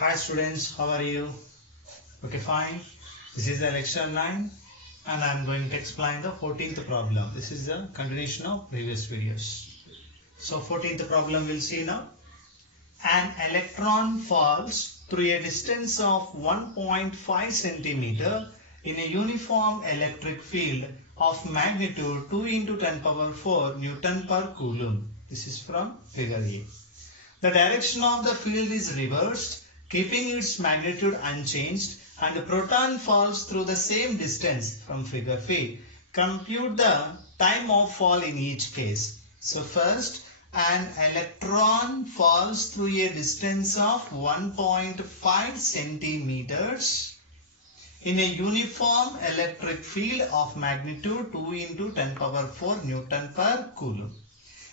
Hi students, how are you? Okay, fine. This is the lecture 9 and I am going to explain the 14th problem. This is the continuation of previous videos. So 14th problem we'll see now. An electron falls through a distance of 1.5 centimeter in a uniform electric field of magnitude 2 into 10 power 4 Newton per Coulomb. This is from figure A. The direction of the field is reversed, keeping its magnitude unchanged, and the proton falls through the same distance from figure B. Compute the time of fall in each case. So first, an electron falls through a distance of 1.5 centimeters in a uniform electric field of magnitude 2 into 10 power 4 Newton per Coulomb.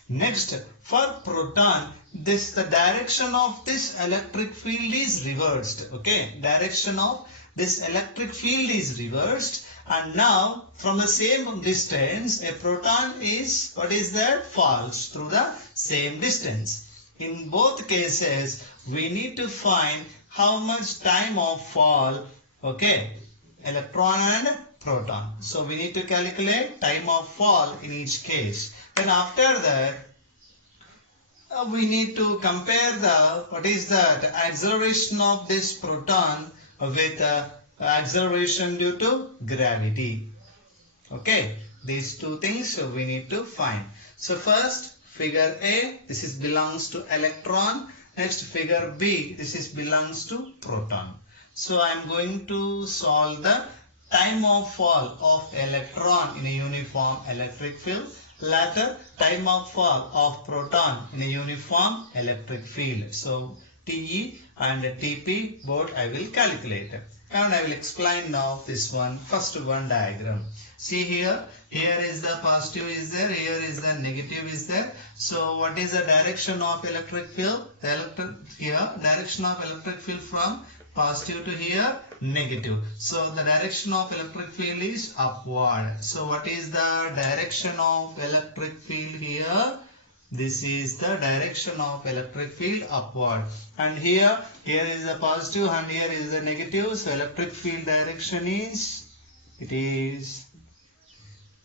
Next, for proton, the direction of this electric field is reversed. Okay, direction of this electric field is reversed, and now from the same distance, a proton is, what is that? Falls through the same distance. In both cases, we need to find how much time of fall, okay, electron and proton. So we need to calculate time of fall in each case. Then after that, we need to compare the acceleration of this proton with acceleration due to gravity. Okay, these two things we need to find. So first, figure A, this is belongs to electron. Next, figure B, this is belongs to proton. So I am going to solve the time of fall of electron in a uniform electric field. Later, time of fall of proton in a uniform electric field. So TE and TP both I will calculate. And I will explain now this one, first one diagram. See here is the positive is there, here is the negative is there. So what is the direction of electric field? Here, direction of electric field from positive to here, negative. So the direction of electric field is upward. So what is the direction of electric field here? This is the direction of electric field upward. And here is the positive and here is the negative. So electric field direction is, it is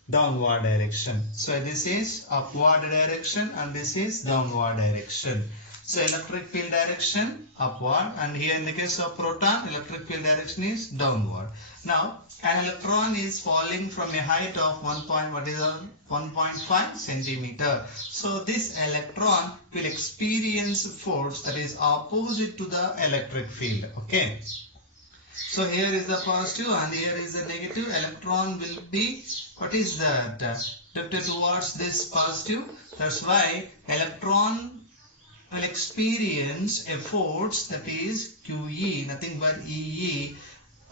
downward direction. So this is upward direction and this is downward direction. So electric field direction upward, and here in the case of proton, electric field direction is downward. Now an electron is falling from a height of 1.5 centimeter. So this electron will experience force that is opposite to the electric field. Okay. So here is the positive and here is the negative. Electron will be, what is that? Directed towards this positive. That's why electron will experience a force that is QE, nothing but EE,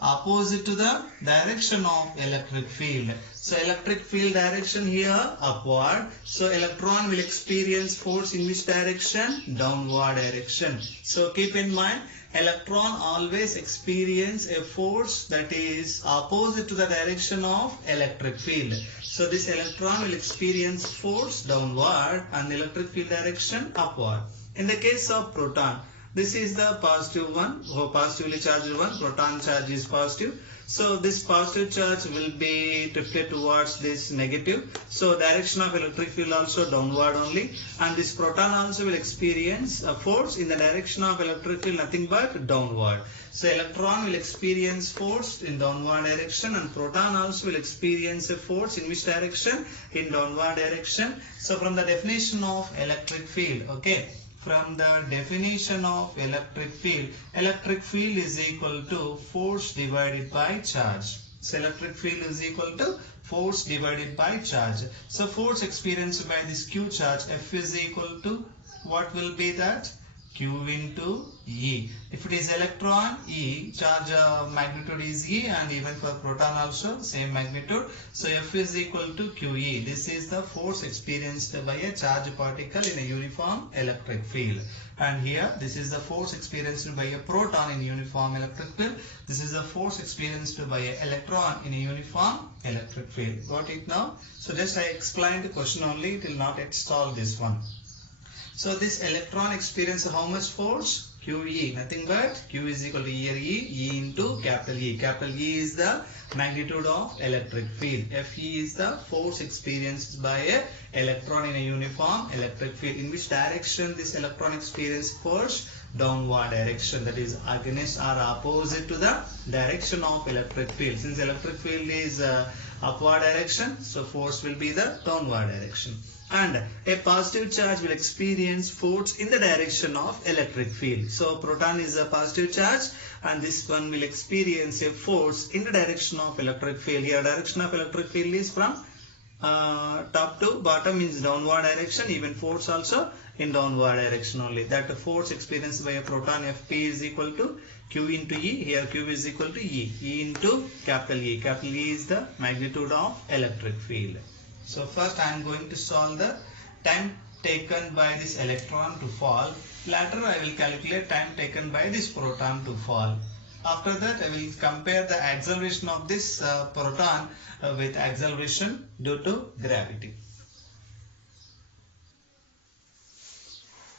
opposite to the direction of electric field. So electric field direction here upward. So electron will experience force in which direction? Downward direction. So keep in mind, electron always experience a force that is opposite to the direction of electric field. So this electron will experience force downward and electric field direction upward. In the case of proton, this is the positive one, positively charged one, proton charge is positive. So this positive charge will be drifted towards this negative. So direction of electric field also downward only. And this proton also will experience a force in the direction of electric field, nothing but downward. So electron will experience force in downward direction and proton also will experience a force in which direction? In downward direction. So from the definition of electric field, okay. From the definition of electric field is equal to force divided by charge. So electric field is equal to force divided by charge. So force experienced by this Q charge, F is equal to, what will be that? Q into E. If it is electron, E, charge magnitude is E, and even for proton also same magnitude. So F is equal to QE. This is the force experienced by a charged particle in a uniform electric field. And here this is the force experienced by a proton in uniform electric field. This is the force experienced by an electron in a uniform electric field. Got it now? So just I explained the question only, it will not solve this one. So this electron experiences how much force? QE, nothing but Q is equal to here E into capital E. Capital E is the magnitude of electric field. Fe is the force experienced by a electron in a uniform electric field. In which direction this electron experiences force? Downward direction, that is against or opposite to the direction of electric field. Since electric field is upward direction, so force will be the downward direction. And a positive charge will experience force in the direction of electric field. So proton is a positive charge and this one will experience a force in the direction of electric field. Here direction of electric field is from top to bottom, means downward direction, even force also in downward direction only. That force experienced by a proton Fp is equal to Q into E. Here Q is equal to E. E into capital E. Capital E is the magnitude of electric field. So first I am going to solve the time taken by this electron to fall. Later I will calculate time taken by this proton to fall. After that I will compare the acceleration of this proton with acceleration due to gravity.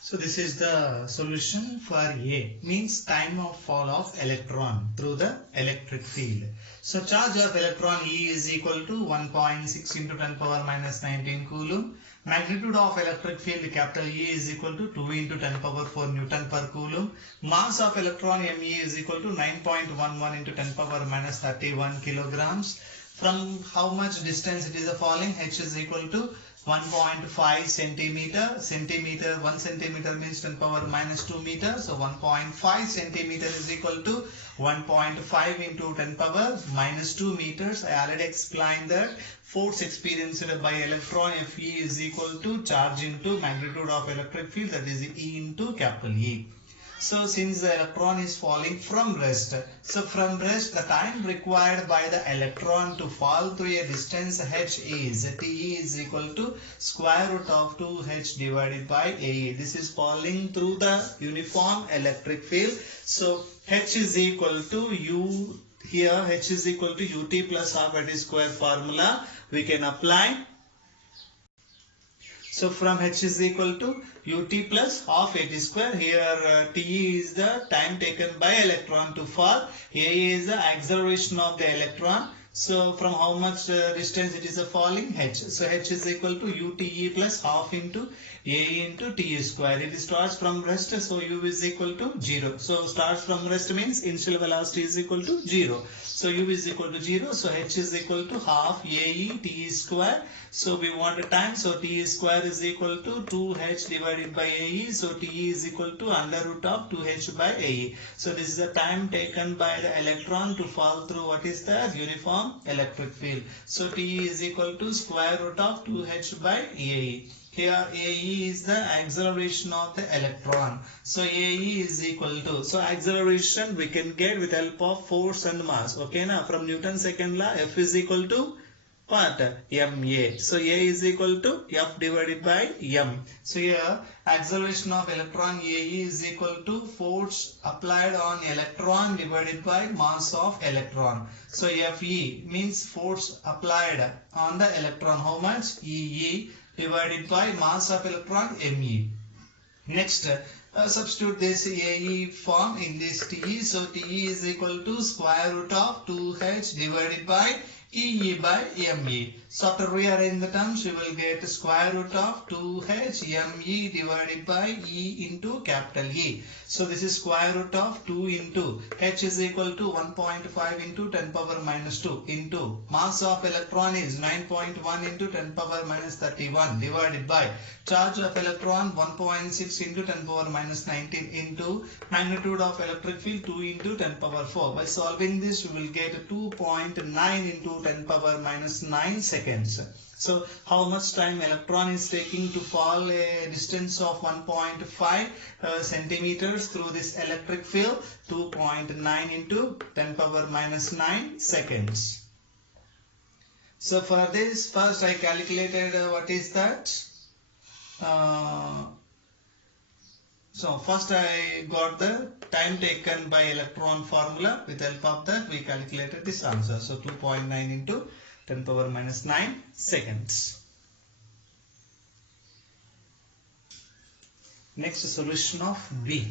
So this is the solution for A, means time of fall of electron through the electric field. So charge of electron E is equal to 1.6 into 10 power minus 19 coulomb. Magnitude of electric field capital E is equal to 2 into 10 power 4 Newton per coulomb. Mass of electron Me is equal to 9.11 into 10 power minus 31 kilograms. From how much distance it is falling? H is equal to 1.5 centimeter. 1 centimeter means 10 power minus 2 meter. So 1.5 centimeter is equal to 1.5 into 10 power minus 2 meters. I already explained that force experienced by electron Fe is equal to charge into magnitude of electric field, that is E into capital E. So since the electron is falling from rest, so from rest the time required by the electron to fall through a distance h is Te is equal to square root of 2h divided by Ae. This is falling through the uniform electric field. So h is equal to U, here h is equal to ut plus half at square formula we can apply. So from h is equal to ut plus half at square. Here T is the time taken by electron to fall. A is the acceleration of the electron. So from how much distance it is falling? H. So h is equal to ute plus half into A into T square. It starts from rest, so u is equal to 0. So starts from rest means initial velocity is equal to 0. So u is equal to 0. So h is equal to half Ae T square. So we want a time. So T square is equal to 2h divided by Ae. So T is equal to under root of 2h by Ae. So this is the time taken by the electron to fall through what is the uniform electric field. So T is equal to square root of 2h by Ae. Here Ae is the acceleration of the electron. So Ae is equal to, so acceleration we can get with help of force and mass. Okay, now from Newton's second law, F is equal to what? Ma. So A is equal to F divided by M. So here acceleration of electron Ae is equal to force applied on electron divided by mass of electron. So Fe means force applied on the electron. How much? Ee divided by mass of electron Me. Next, substitute this Ae form in this Te. So Te is equal to square root of 2h divided by Ee by Me. So after rearranging the terms, we will get square root of 2h Me divided by E into capital E. So this is square root of 2 into h is equal to 1.5 into 10 power minus 2 into mass of electron is 9.1 into 10 power minus 31 divided by charge of electron 1.6 into 10 power minus 19 into magnitude of electric field 2 into 10 power 4. By solving this, we will get 2.9 into 10 power minus 9 seconds. So how much time electron is taking to fall a distance of 1.5 centimeters through this electric field? 2.9 into 10 power minus 9 seconds. So for this, first I calculated what is that? So first I got the time taken by electron formula. With help of that we calculated this answer. So 2.9 into 10 power minus 9 seconds. Next, solution of B.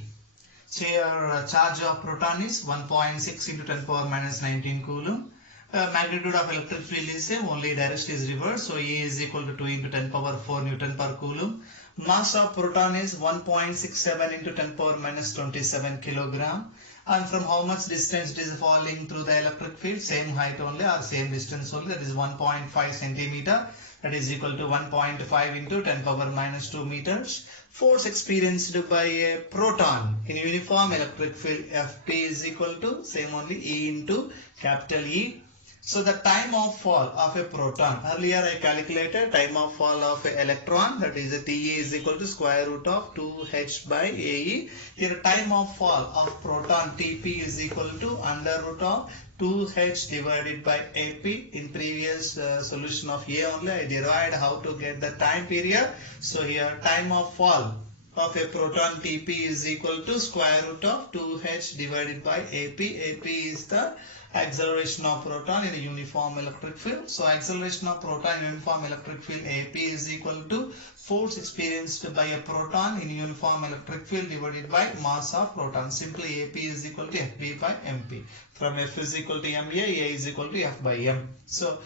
So here charge of proton is 1.6 into 10 power minus 19 coulomb. Magnitude of electric field is same, only direction is reversed. So E is equal to 2 into 10 power 4 Newton per coulomb. Mass of proton is 1.67 into 10 power minus 27 kilogram. And from how much distance it is falling through the electric field? Same height only or same distance only, that is 1.5 centimeter. That is equal to 1.5 into 10 power minus 2 meters. Force experienced by a proton in uniform electric field Fp is equal to same only E into capital E. So the time of fall of a proton, earlier I calculated time of fall of an electron, that is a TE is equal to square root of 2h by AE. Here time of fall of proton TP is equal to under root of 2h divided by AP. In previous solution of A only I derived how to get the time period. So here time of fall of a proton TP is equal to square root of 2h divided by AP. AP is the acceleration of proton in a uniform electric field. So acceleration of proton in uniform electric field AP is equal to force experienced by a proton in uniform electric field divided by mass of proton. Simply AP is equal to FB by MP. From F is equal to MA, A is equal to F by M. So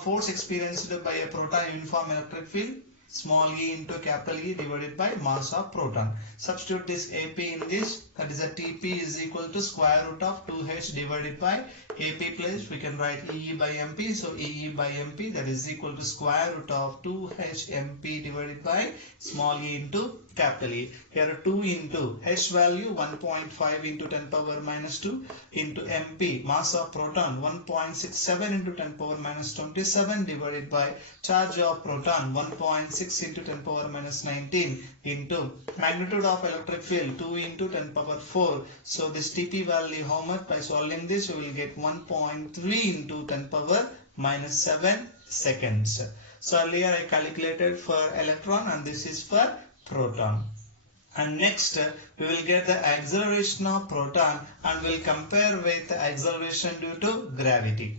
force experienced by a proton in uniform electric field, small e into capital E divided by mass of proton. Substitute this AP in this, that is a TP is equal to square root of 2h divided by AP place. We can write EE by MP. So EE by MP, that is equal to square root of 2h MP divided by small e into capital E. Here 2 into h value 1.5 into 10 power minus 2 into MP, mass of proton 1.67 into 10 power minus 27 divided by charge of proton 1.6 into 10 power minus 19 into magnitude of electric field 2 into 10 power 4. So this TP value how much? By solving this you will get 1.3 into 10 power minus 7 seconds. So earlier I calculated for electron and this is for proton. And next we will get the acceleration of proton and we will compare with the acceleration due to gravity.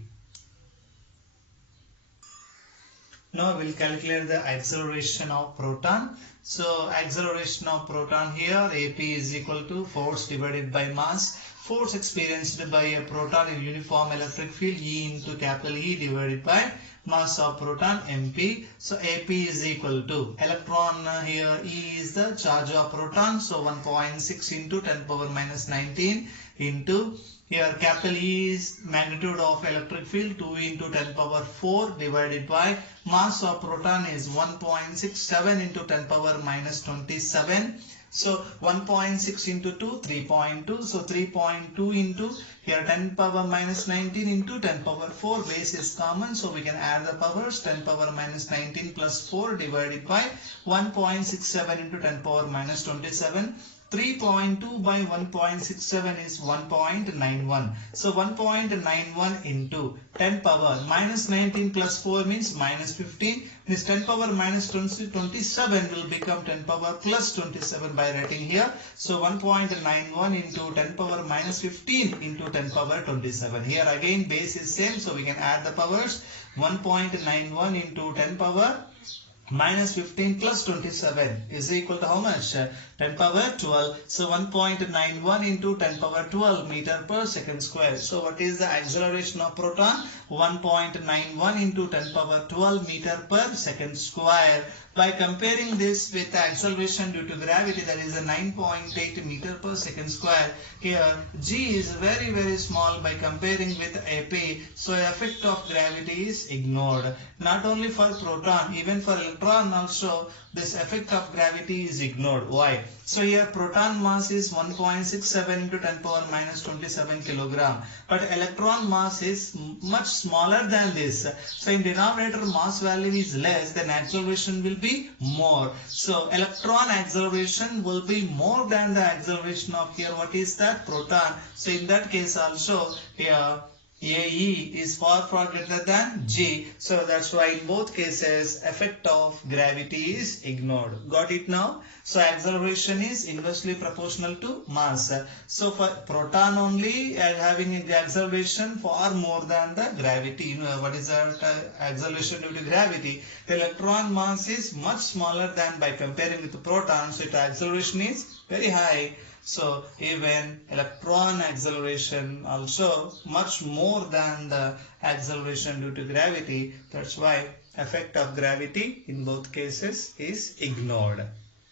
Now we will calculate the acceleration of proton. So acceleration of proton here, AP is equal to force divided by mass. Force experienced by a proton in uniform electric field E into capital E divided by mass of proton MP. So AP is equal to electron here E is the charge of proton. So 1.6 into 10 power minus 19 into here capital E is magnitude of electric field 2 into 10 power 4 divided by mass of proton is 1.67 into 10 power minus 27. So 1.6 into 2, 3.2. So 3.2 into here 10 power minus 19 into 10 power 4. Base is common. So we can add the powers. 10 power minus 19 plus 4 divided by 1.67 into 10 power minus 27. 3.2 by 1.67 is 1.91. So 1.91 into 10 power minus 19 plus 4 means minus 15. This 10 power minus 27 will become 10 power plus 27 by writing here. So 1.91 into 10 power minus 15 into 10 power 27. Here again base is same, so we can add the powers. 1.91 into 10 power minus 15 plus 27 is equal to how much? 10 power 12. So 1.91 into 10 power 12 meter per second square. So what is the acceleration of proton? 1.91 into 10 power 12 meter per second square. By comparing this with the acceleration due to gravity, that is a 9.8 meter per second square. Here G is very very small by comparing with AP. So effect of gravity is ignored. Not only for proton, even for electron also this effect of gravity is ignored. Why? So here proton mass is 1.67 into 10 power minus 27 kilogram. But electron mass is much smaller than this. So in denominator mass value is less, then acceleration will be more. So electron acceleration will be more than the acceleration of here. What is that? Proton. So in that case also here AE is far greater than G. So that's why in both cases effect of gravity is ignored. Got it now? So acceleration is inversely proportional to mass. So for proton only having the acceleration far more than the gravity. You know what is the acceleration due to gravity? The electron mass is much smaller than by comparing with the proton. So its acceleration is very high. So even electron acceleration also much more than the acceleration due to gravity. That's why effect of gravity in both cases is ignored.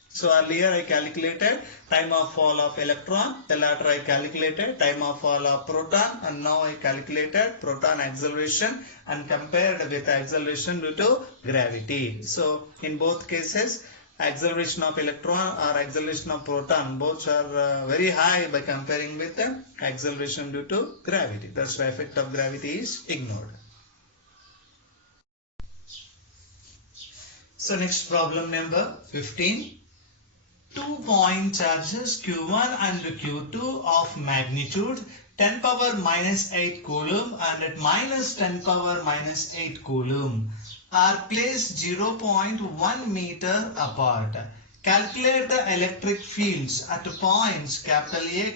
So earlier I calculated time of fall of electron, the latter I calculated time of fall of proton, and now I calculated proton acceleration and compared with acceleration due to gravity. So in both cases acceleration of electron or acceleration of proton both are very high by comparing with the acceleration due to gravity. That's why effect of gravity is ignored. So next problem number 15. 2-point charges Q1 and Q2 of magnitude 10 power minus 8 coulomb and at minus 10 power minus 8 coulomb are placed 0.1 meter apart. Calculate the electric fields at points capital A,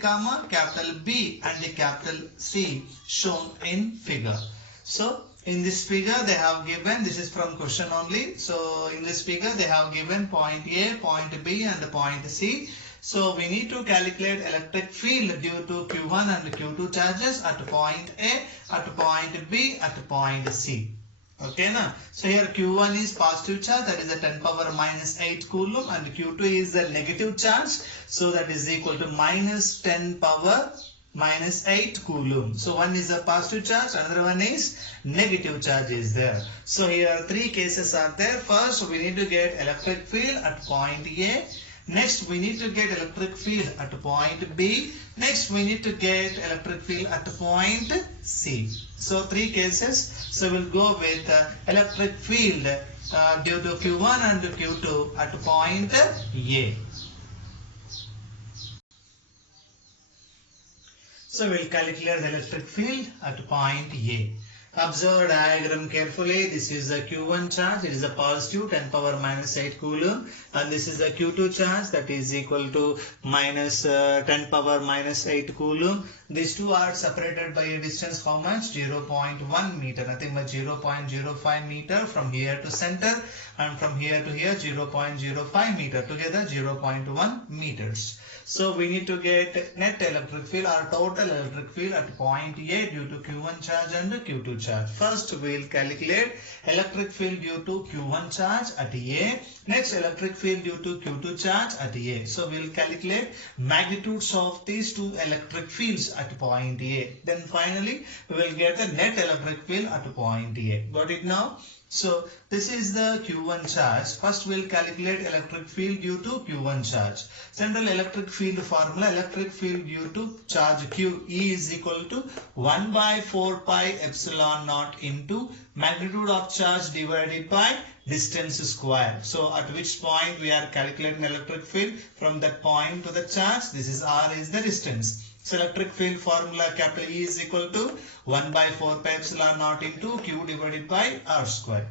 capital B and capital C shown in figure. So in this figure they have given, this is from question only. So in this figure they have given point A, point B and point C. So we need to calculate electric field due to Q1 and Q2 charges at point A, at point B, at point C. Okay, now so here Q1 is positive charge, that is a 10 power minus 8 coulomb, and Q2 is a negative charge, so that is equal to minus 10 power minus 8 coulomb. So one is a positive charge, another one is negative charge is there. So here three cases are there. First we need to get electric field at point A. Next we need to get electric field at point B. Next we need to get electric field at point C. So three cases. So we'll go with electric field due to Q1 and Q2 at point A. So we'll calculate the electric field at point A. Observe diagram carefully. This is a Q1 charge. It is a positive 10 power minus 8 coulomb. And this is a Q2 charge, that is equal to minus 10 power minus 8 coulomb. These two are separated by a distance how much? 0.1 meter. Nothing but 0.05 meter from here to center. And from here to here 0.05 meter. Together 0.1 meters. So we need to get net electric field or total electric field at point A due to Q1 charge and Q2 charge. First we will calculate electric field due to Q1 charge at A. Next electric field due to Q2 charge at A. So we will calculate magnitudes of these two electric fields at point A. Then finally we will get the net electric field at point A. Got it now? So this is the Q1 charge. First we will calculate electric field due to Q1 charge. Central electric field formula, electric field due to charge Q, E is equal to 1 by 4 pi epsilon naught into magnitude of charge divided by distance square. So at which point we are calculating electric field? From that point to the charge, this is R is the distance. So electric field formula capital E is equal to 1 by 4 pi epsilon naught into Q divided by R square.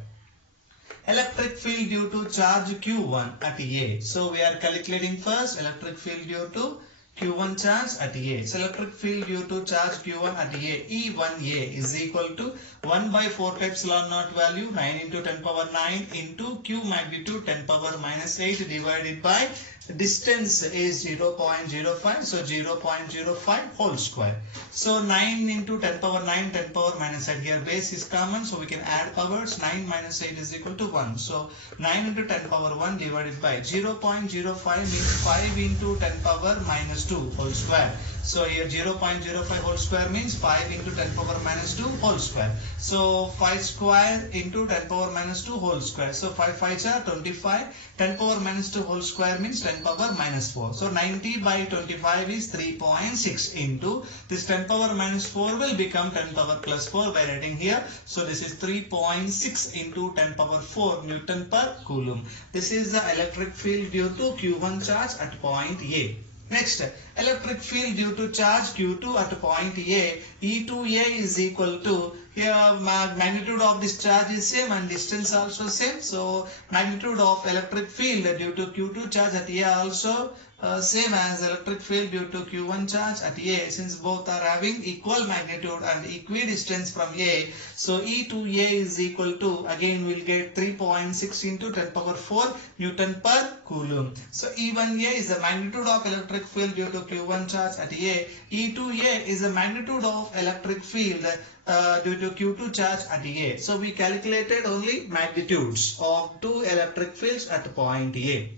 Electric field due to charge Q1 at A. So we are calculating first electric field due to Q1 charge at A. So electric field due to charge Q1 at A, E1A is equal to 1 by 4 pi epsilon naught value 9 into 10 power 9 into Q magnitude 10 power minus 8 divided by distance is 0.05, so 0.05 whole square. So 9 into 10 power 9, 10 power minus 8, here base is common, so we can add powers. 9 minus 8 is equal to 1. So 9 into 10 power 1 divided by 0.05 means 5 into 10 power minus 2 whole square. So here 0.05 whole square means 5 into 10 power minus 2 whole square. So 5 square into 10 power minus 2 whole square. So 5 5s are 25. 10 power minus 2 whole square means 10 power minus 4. So 90 by 25 is 3.6 into this 10 power minus 4 will become 10 power plus 4 by writing here. So this is 3.6 into 10 power 4 Newton per Coulomb. This is the electric field due to Q1 charge at point A. Next, electric field due to charge Q2 at point A, E2A is equal to, here magnitude of this charge is same and distance also same. So magnitude of electric field due to Q2 charge at A also same as electric field due to Q1 charge at A, since both are having equal magnitude and equidistance from A. So E to A is equal to, again we'll get 3.6 into 10 power 4 Newton per Coulomb. So E1A is the magnitude of electric field due to Q1 charge at A. E2A is the magnitude of electric field due to Q2 charge at A. So we calculated only magnitudes of two electric fields at point A.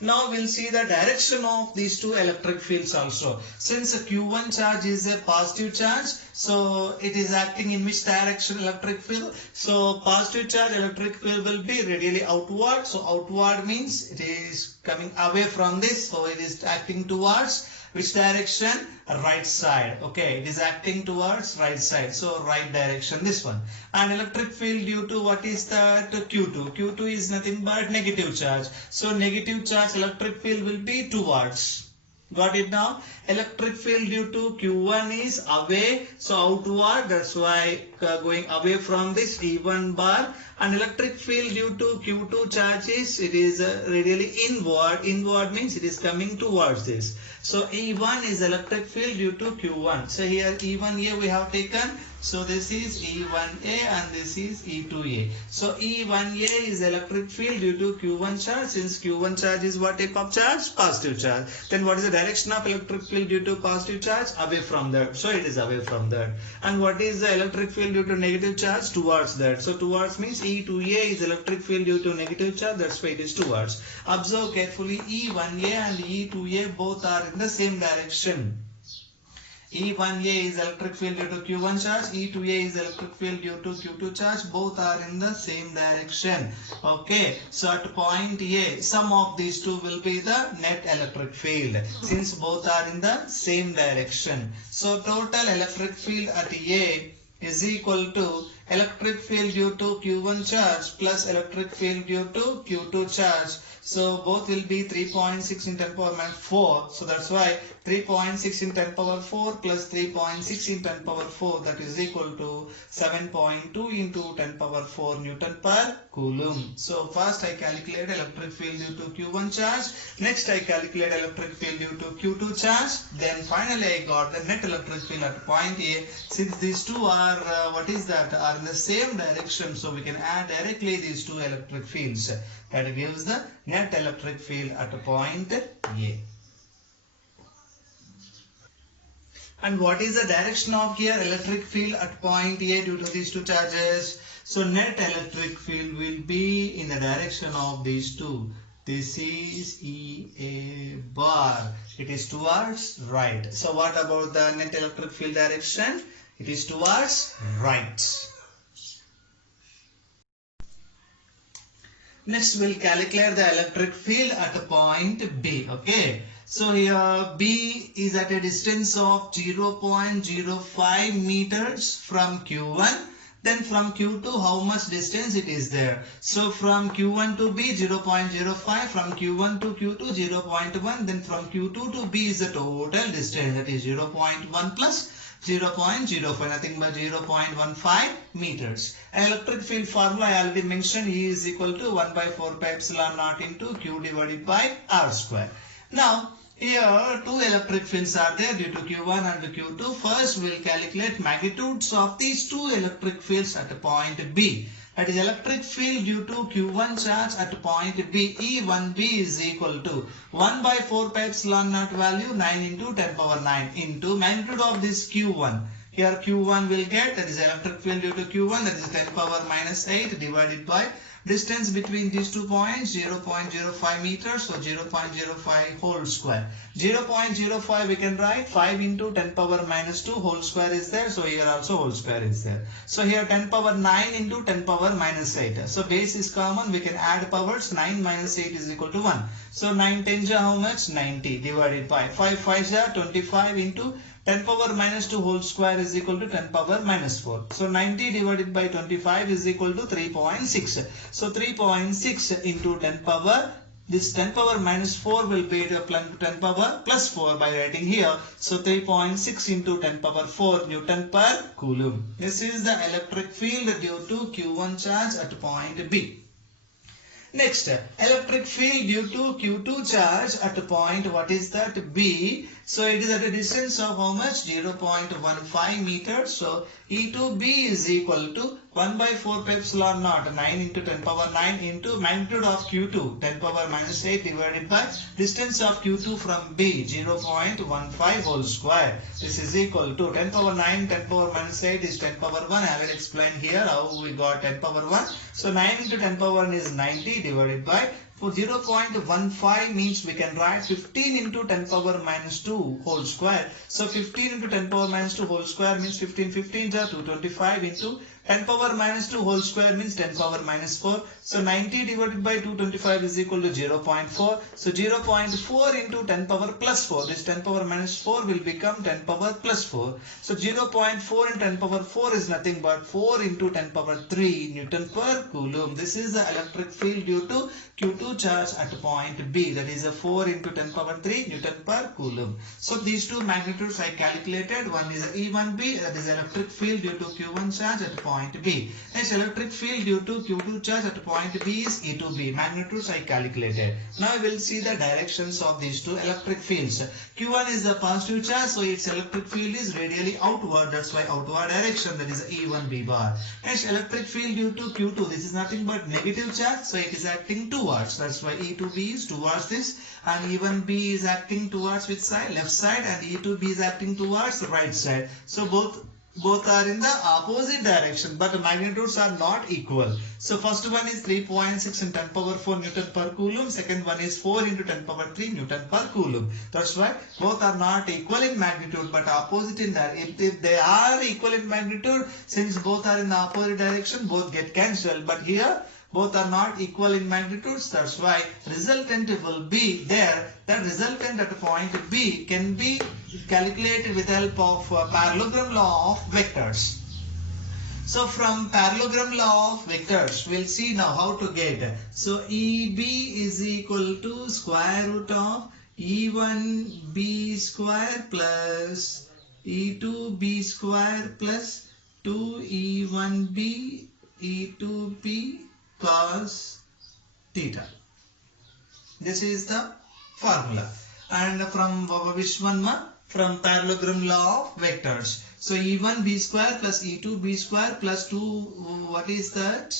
Now we'll see the direction of these two electric fields also. Since a Q1 charge is a positive charge, so it is acting in which direction electric field? So positive charge electric field will be radially outward. So outward means it is coming away from this. So it is acting towards which direction? Right side. Okay, it is acting towards right side. So right direction, this one. And electric field due to what is that? Q2. Q2 is nothing but negative charge. So negative charge electric field will be towards. Got it now? Electric field due to Q1 is away, so outward, that's why going away from this E1 bar. And electric field due to Q2 charges, it is radially inward. Inward means it is coming towards this. So E1 is electric field due to Q1. So here E1A we have taken. So this is E1A and this is E2A. So E1A is electric field due to Q1 charge. Since Q1 charge is what type of charge? Positive charge. Then what is the direction of electric field due to positive charge? Away from that. So it is away from that. And what is the electric field due to negative charge? Towards that. So towards means E2A is electric field due to negative charge. That's why it is towards. Observe carefully, E1A and E2A both are in the same direction. E1A is electric field due to Q1 charge, E2A is electric field due to Q2 charge, both are in the same direction. Okay, so at point A, sum of these two will be the net electric field, since both are in the same direction. So total electric field at A is equal to electric field due to Q1 charge plus electric field due to Q2 charge. So both will be 3.6 in 10 power minus 4. So that's why 3.6 in 10 power 4 plus 3.6 in 10 power 4, that is equal to 7.2 into 10 power 4 Newton per Coulomb. So first I calculate electric field due to Q1 charge. Next I calculate electric field due to Q2 charge. Then finally I got the net electric field at point A. Since these two are are in the same direction, so we can add directly these two electric fields. That gives the net electric field at point A. And what is the direction of here electric field at point A due to these two charges? So net electric field will be in the direction of these two. This is EA bar. It is towards right. So what about the net electric field direction? It is towards right. Next we'll calculate the electric field at point B. Okay. So here B is at a distance of 0.05 meters from Q1. Then from Q2, how much distance it is there? So from Q1 to B, 0.05. From Q1 to Q2, 0.1. Then from Q2 to B is the total distance. That is 0.1 plus 0.05, nothing but 0.15 meters. Electric field formula I already mentioned, E is equal to 1 by 4 pi epsilon naught into Q divided by R square. Now, here two electric fields are there due to Q1 and Q2. First, we will calculate magnitudes of these two electric fields at point B. That is electric field due to Q1 charge at point B. E1B is equal to 1 by 4 pi epsilon naught value 9 into 10 power 9 into magnitude of this Q1. Here Q1 will get, that is electric field due to Q1, that is 10 power minus 8 divided by distance between these 2 points 0.05 meters, so 0.05 whole square. 0.05 we can write 5 into 10 power minus 2 whole square is there, so here also whole square is there. So here 10 power 9 into 10 power minus 8. So base is common, we can add powers. 9 minus 8 is equal to 1. So 9 10 how much? 90 divided by 5 5 25 into 10 power minus 2 whole square is equal to 10 power minus 4. So 90 divided by 25 is equal to 3.6. So 3.6 into 10 power, this 10 power minus 4 will be 10 power plus 4 by writing here. So 3.6 into 10 power 4 Newton per Coulomb. This is the electric field due to Q1 charge at point B. Next, electric field due to Q2 charge at a point, what is that? B. So it is at a distance of how much? 0.15 meters. So E2B is equal to 1 by 4 pi epsilon naught, 9 into 10 power 9 into magnitude of Q2, 10 power minus 8 divided by distance of Q2 from B, 0.15 whole square. This is equal to 10 power 9, 10 power minus 8 is 10 power 1. I will explain here how we got 10 power 1. So 9 into 10 power 1 is 90 divided by, for 0.15 means we can write 15 into 10 power minus 2 whole square. So 15 into 10 power minus 2 whole square means 15 15 are 225 into 10 power minus 2 whole square means 10 power minus 4. So 90 divided by 225 is equal to 0.4. So 0.4 into 10 power plus 4. This 10 power minus 4 will become 10 power plus 4. So 0.4 in 10 power 4 is nothing but 4 into 10 power 3 Newton per Coulomb. This is the electric field due to Q2 charge at point B. That is a 4 into 10 power 3 Newton per Coulomb. So these two magnitudes I calculated. One is E1B, that is electric field due to Q1 charge at point B. Next, electric field due to Q2 charge at point B is E2B. Magnitudes I calculated. Now we will see the directions of these two electric fields. Q1 is the positive charge, so its electric field is radially outward. That's why outward direction, that is E1B bar. Next, electric field due to Q2. This is nothing but negative charge, so it is acting towards. That's why E2B is towards this, and E1B is acting towards which side? Left side, and E2B is acting towards the right side. So both are in the opposite direction, but the magnitudes are not equal. So first one is 3.6 in 10 power 4 Newton per Coulomb. Second one is 4 into 10 power 3 Newton per Coulomb. That's why both are not equal in magnitude but opposite in that. If they are equal in magnitude, since both are in the opposite direction, both get cancelled. But here both are not equal in magnitudes. That's why resultant will be there. That resultant at point B can be calculated with the help of parallelogram law of vectors. So from parallelogram law of vectors, we'll see now how to get. So EB is equal to square root of E1B square plus E2B square plus 2E1B E2B cos theta. This is the formula. And from which one? From parallelogram law of vectors. So E1B square plus E2B square plus 2, what is that?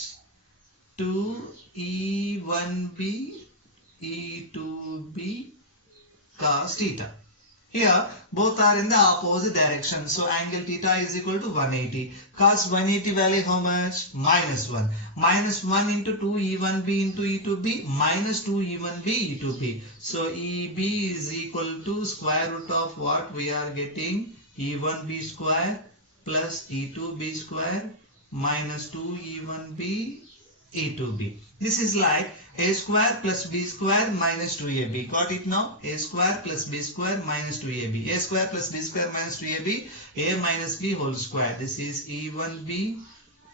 2E1B E2B cos theta. Here both are in the opposite direction. So angle theta is equal to 180. Cos 180 value how much? Minus 1. Minus 1 into 2 E1B into E2B minus 2 E1B E2B. So EB is equal to square root of what we are getting? E1B square plus E2B square minus 2 E1B E2B. This is like a square plus b square minus 2ab. Got it now? A square plus b square minus 2ab. A square plus b square minus 2ab. A minus b whole square. This is E1b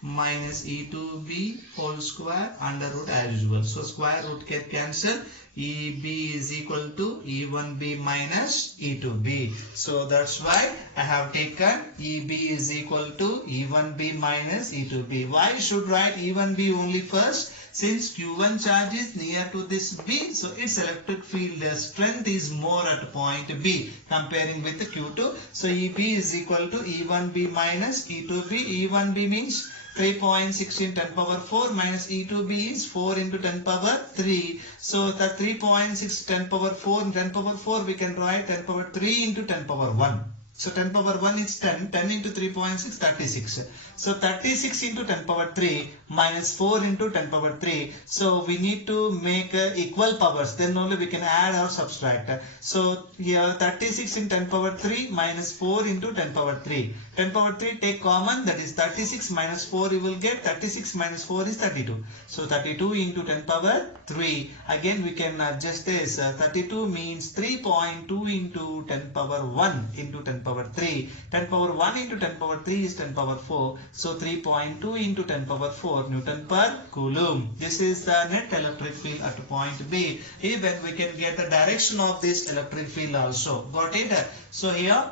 minus E2b whole square under root as usual. So square root get cancelled. EB is equal to E1b minus E2b. So that's why I have taken EB is equal to E1b minus E2b. Why should write E1b only first? Since Q1 charge is near to this B, so its electric field strength is more at point B comparing with the Q2. So EB is equal to E1b minus E2b. E1b means 3.6 in 10 power 4 minus E2b is 4 into 10 power 3. So the 3.6 10 power 4 in 10 power 4 we can write 10 power 3 into 10 power 1. So 10 power 1 is 10. 10 into 3.6 36. So 36 into 10 power 3 minus 4 into 10 power 3. So we need to make equal powers. Then only we can add or subtract. So here 36 in 10 power 3 minus 4 into 10 power 3. 10 power 3 take common, that is 36 minus 4 you will get. 36 minus 4 is 32. So 32 into 10 power 3. Again we can adjust this. 32 means 3.2 into 10 power 1 into 10 power 3. 10 power 1 into 10 power 3 is 10 power 4. So 3.2 into 10 power 4 Newton per Coulomb. This is the net electric field at point B. Even we can get the direction of this electric field also. Got it? So here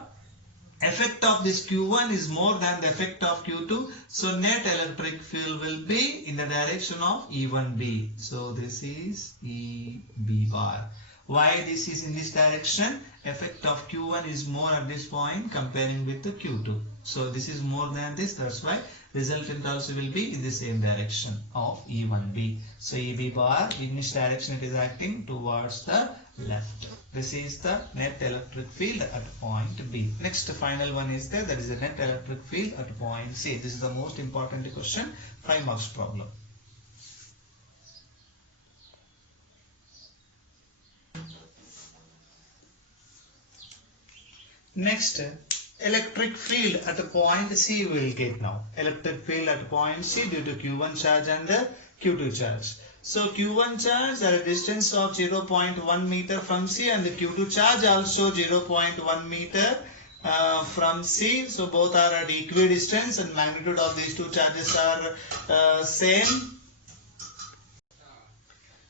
effect of this Q1 is more than the effect of Q2. So net electric field will be in the direction of E1B. So this is EB bar. Why this is in this direction? Effect of Q1 is more at this point comparing with the Q2. So this is more than this. That's why resultant also will be in the same direction of E1B. So EB bar, in this direction it is acting towards the left. This is the net electric field at point B. Next final one is there. That is the net electric field at point C. This is the most important question. 5 marks problem. Next, electric field at a point C we will get now. Electric field at point C due to Q1 charge and the Q2 charge. So Q1 charge at a distance of 0.1 meter from C and the Q2 charge also 0.1 meter from C. So both are at equidistance and magnitude of these two charges are same.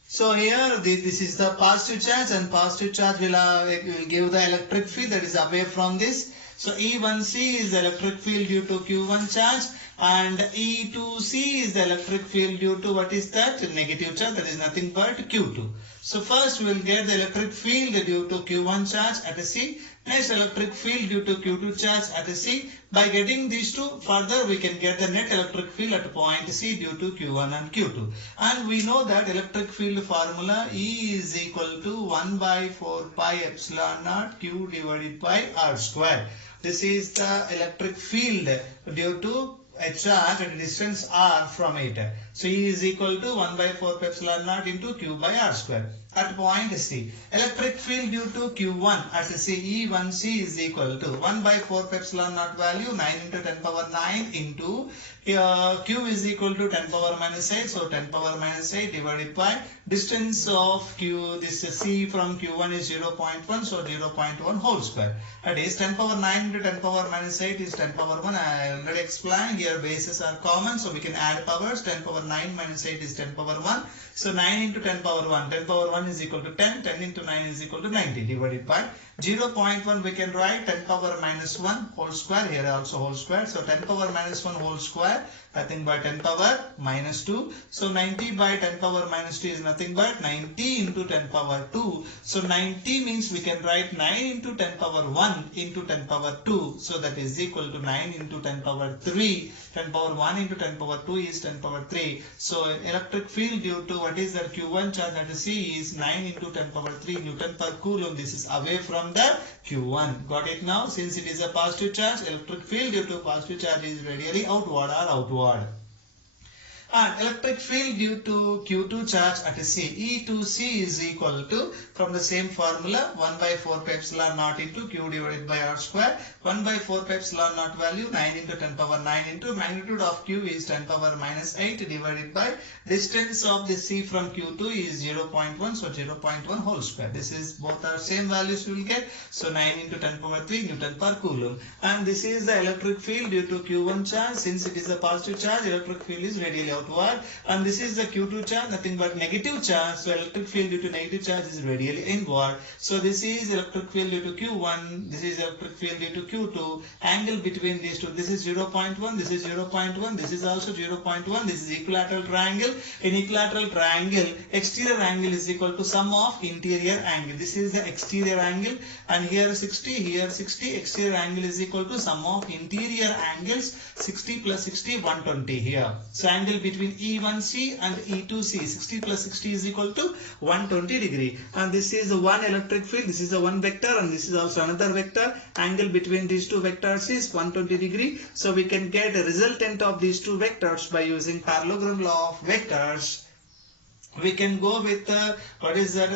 So here this is the positive charge and positive charge will give the electric field that is away from this. So E1C is the electric field due to Q1 charge and E2C is the electric field due to what is that? Negative charge, that is nothing but Q2. So first we will get the electric field due to Q1 charge at a C. Next electric field due to Q2 charge at a C. By getting these two further we can get the net electric field at point C due to Q1 and Q2. And we know that electric field formula E is equal to 1 by 4 pi epsilon naught Q divided by R square. This is the electric field due to a charge at a distance R from it. So E is equal to 1 by 4 pi epsilon naught into Q by R square. At point C, electric field due to Q1 at C, E1C is equal to 1 by 4 pi epsilon naught value 9 into 10 power 9 into Q is equal to 10 power minus 8. So 10 power minus 8 divided by distance of Q, this C from Q1 is 0.1. So 0.1 whole square. That is 10 power 9 into 10 power minus 8 is 10 power 1. I already explained here bases are common. So we can add powers. 10 power 9 minus 8 is 10 power 1. So 9 into 10 power 1. 10 power 1 is equal to 10. 10 into 9 is equal to 90 divided by 0.1 we can write 10 power minus 1 whole square, here also whole square. So 10 power minus 1 whole square, nothing but 10 power minus 2. So 90 by 10 power minus 2 is nothing but 90 into 10 power 2. So 90 means we can write 9 into 10 power 1 into 10 power 2. So that is equal to 9 into 10 power 3. 10 power 1 into 10 power 2 is 10 power 3. So electric field due to what is that Q1 charge at C is 9 into 10 power 3 Newton per Coulomb. This is away from the Q1. Got it now? Since it is a positive charge, electric field due to positive charge is radially outward or outward. And electric field due to Q2 charge at C, E2C is equal to, from the same formula, 1 by 4 pi epsilon naught into Q divided by R square. 1 by 4 pi epsilon naught value 9 into 10 power 9 into magnitude of Q is 10 power minus 8 divided by distance of the C from Q2 is 0.1. So 0.1 whole square. This is both are same values we will get. So 9 into 10 power 3 Newton per Coulomb. And this is the electric field due to Q1 charge. Since it is a positive charge, electric field is radially outward. And this is the Q2 charge, nothing but negative charge. So electric field due to negative charge is radially inward. So this is electric field due to Q1. This is electric field due to Q2. Angle between these two. This is 0.1. This is 0.1. This is also 0.1. This is equilateral triangle. In equilateral triangle, exterior angle is equal to sum of interior angle. This is the exterior angle. And here 60, here 60. Exterior angle is equal to sum of interior angles. 60 plus 60, 120 here. So angle between E1C and E2C, 60 plus 60 is equal to 120 degree. And this is one electric field, this is a one vector and this is also another vector. Angle between these two vectors is 120 degree. So we can get a resultant of these two vectors by using parallelogram law of vectors. We can go with what is that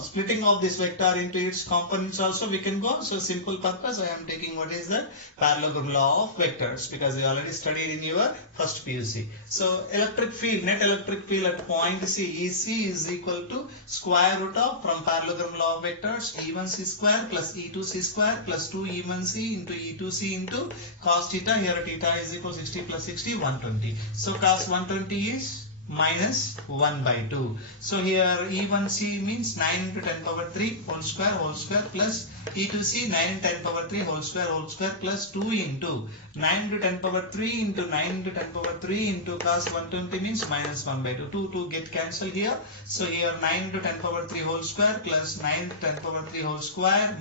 splitting of this vector into its components also we can go. So simple purpose I am taking what is the parallelogram law of vectors because we already studied in your first PUC. So electric field, net electric field at point C, EC is equal to square root of, from parallelogram law of vectors, E1C square plus E2C square plus 2 E1C into E2C into cos theta. Here theta is equal to 60 plus 60, 120. So cos 120 is minus 1 by 2. So here E1C means 9 into 10 power 3 whole square plus E2C 9 into 10 power 3 whole square plus 2 into 9 into 10 power 3 into 9 into 10 power 3 into cos 120 means minus 1 by 2. 2 get cancelled here. So here 9 into 10 power 3 whole square plus 9 into 10 power 3 whole square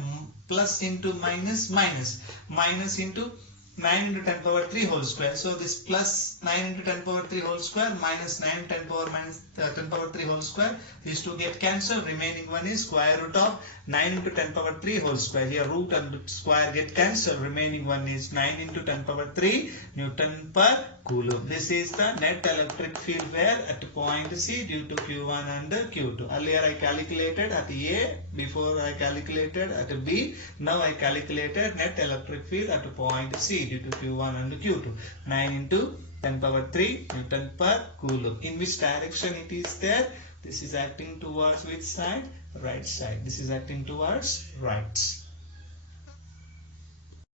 plus into minus into 9 into 10 power 3 whole square. So this plus 9 into 10 power 3 whole square minus 9 10 power 3 whole square. These two get cancelled. Remaining one is square root of 9 into 10 power 3 whole square. Here root and square get cancelled. Remaining one is 9 into 10 power 3 Newton per Coulomb. This is the net electric field where at point C due to Q1 and Q2. Earlier I calculated at A, before I calculated at B. Now I calculated net electric field at point C due to Q1 and Q2. 9 into 10 power 3 Newton per Coulomb. In which direction it is there? This is acting towards which side? Right side. This is acting towards right.